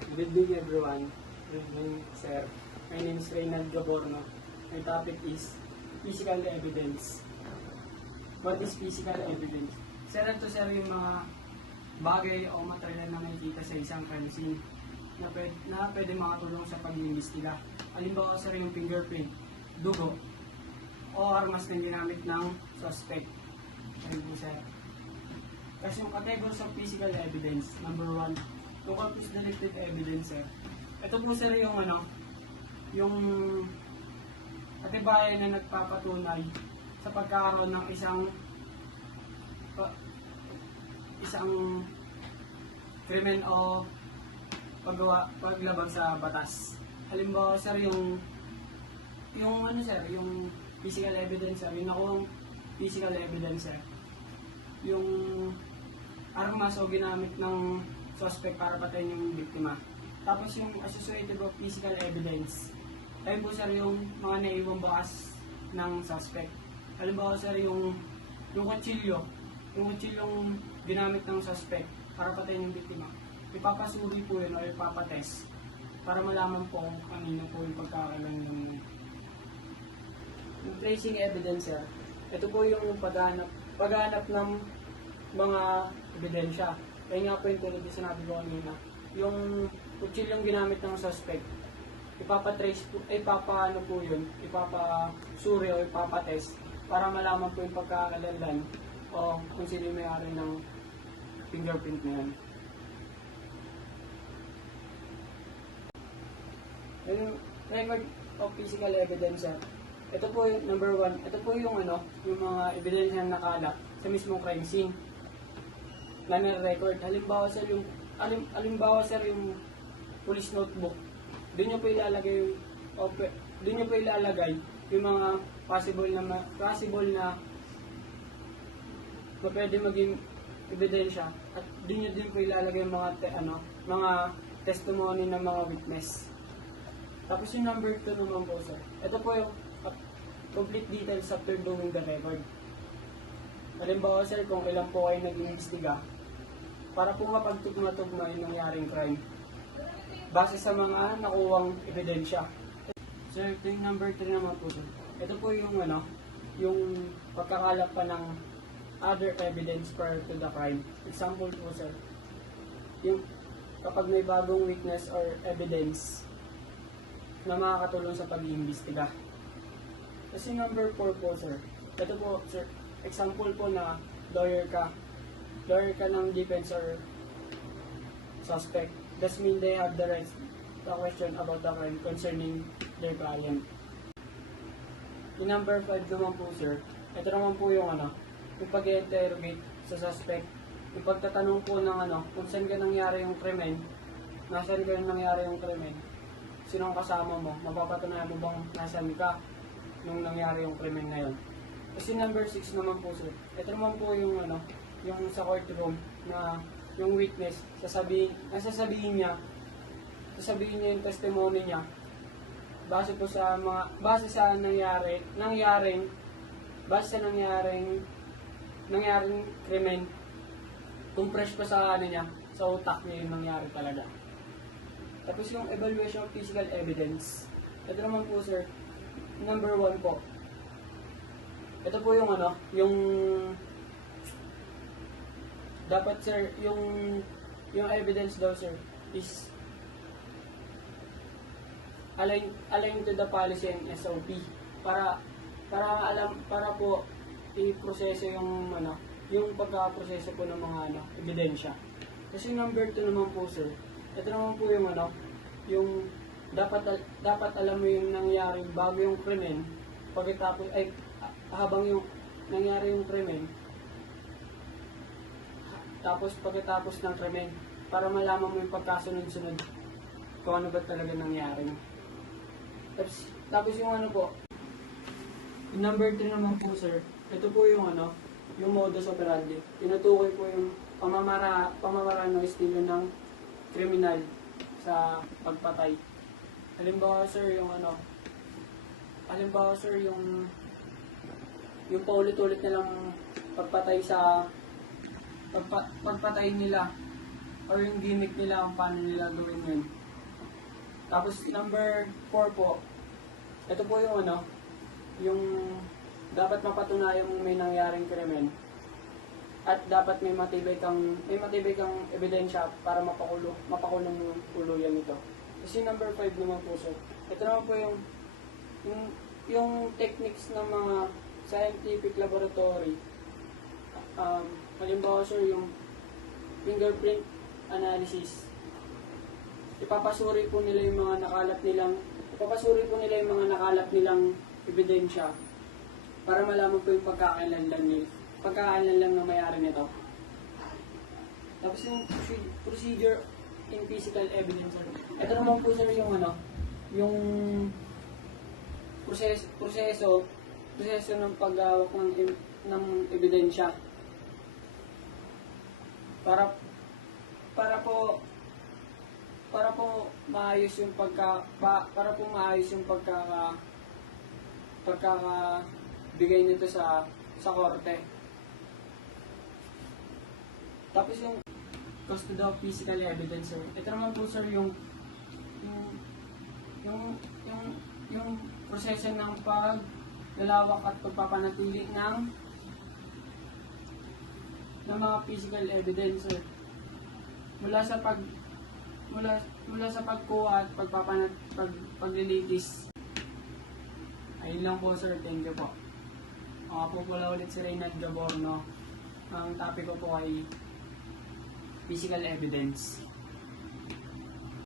Good evening everyone. Good evening sir. My name is Reynald Gaborno. My topic is physical evidence. What is physical evidence? Sir, ito sir yung mga bagay o material na nakikita sa isang crime scene na pwede makatulong sa pag-iimbestiga. Halimbawa sir yung fingerprint, dugo, o armas na ginamit ng suspect. Ayun po sir. Kasi yung categories of physical evidence, number 1, yung corpus delicti evidence sir. Ito po sir yung yung katibayan na nagpapatunay sa pagkakaroon ng isang krimen o paglabag sa batas. Halimbawa sir yung physical evidence sir, yung physical evidence sir. Yung armas o ginamit ng suspect para patayin yung biktima. Tapos yung associated of physical evidence, ayun po sir yung mga naiwang bakas ng suspect. Halimbawa sir yung kutsilyong ginamit ng suspect para patayin yung biktima. Ipapasuri po yun o ipapatest para malaman po kung kanino po yung pagkakaroon ng tracing evidence sir. Ito po yung paghanap ng mga ebidensya. Kaya nga po yung tulad yung sinabi ko kanina, yung kutsilyong ginamit ng suspect, ipapatrace po, ipapasuri o ipapatest para malaman po yung pagkakalanlan o kung sino yung may-ari ng fingerprint na yan. Yung record of physical evidence sir. Ito po yung number 1, ito po yung yung mga ebidensya na nakalap sa mismong crime scene na record. Halimbawa sir yung police notebook. Doon niyo po ilalagay yung mga possible na pwede maging ebidensya at doon niyo din po ilalagay yung mga testimony ng mga witness. Tapos yung number 2 naman po sir. Ito po yung complete details after doing the record. Halimbawa sir, kung ilan po kayo nag-iimbestiga para po mapagtugma-tugma yung nangyaring crime base sa mga nakuwang ebidensya. Sir, ito yung number 3 naman po sir. Ito po yung yung pagkakalap pa ng other evidence prior to the crime. Example po sir, yung kapag may bagong witness or evidence na makakatulong sa pag-iimbestiga. Kasi number 4 po sir, ito po sir, example po na lawyer ka ng defense or suspect. That means they have the right to question about the crime concerning their client. Yung number 5 naman po sir, ito naman po yung yung pag-interrogate sa suspect. Yung pagtatanong po ng kung saan ka nangyari yung krimen, nasaan ka nangyari yung krimen, sino ang kasama mo, mapapatunayan mo bang nasaan ka nung nangyari yung krimen na yun. Kasi number 6 naman po sir, ito naman po yung yung sa courtroom na yung witness, sasabihin niya yung testimony niya base sa nangyaring krimen, kung fresh pa sa sa utak niya yung nangyari talaga. Tapos yung evaluation of physical evidence, ito naman po sir, number 1 po. Ito po yung yung dapat sir, yung evidence daw sir is align to the policy and SOP para po i-proseso yung pagka-proseso po ng mga ebidensya. Kasi number 2 naman po sir, ito naman po yung yung dapat alam mo yung nangyari bago yung krimen, pagkatapos habang yung nangyari yung krimen, tapos pagkatapos ng krimen, para malaman mo yung pagkasunod-sunod kung ano ba talaga nangyari. Tapos yung po, yung number 3 naman po sir, ito po yung yung modus operandi. Tinutukoy po yung pamamaraan ng estilo ng kriminal sa pagpatay. Halimbawa sir yung paulit-ulit nilang pagpatay nila or yung gimmick nila kung paano nila gawin yun. Tapos number 4 po, ito po yung ano, yung dapat mapatunayang may nangyaring krimen at dapat may matibay kang ebidensya para mapakulong yung tuluyan nito. Kasi number 5 naman po sir. Ito naman po yung techniques ng mga scientific laboratory. Halimbawa sir, yung fingerprint analysis. Ipapasuri po nila yung mga nakalap nilang ebidensya para malaman po yung pagkakailanlan ng may-ari nito. Tapos yung procedure in physical evidence. Ito naman po sir yung ano, yung proseso ng paghawak ng ebidensya. Para po maayos yung pagkakabigay nito sa korte. Tapos yung custody of physical evidence sir. Ito naman po sir yung proseso ng paglalawak at pagpapanatili ng mga physical evidence sir. Mula sa pagkuha at paglilitis. Ayun lang po sir, thank you po. Ako po pala ulit si Reynald Gaborno. Ang topic ko po ay physical evidence.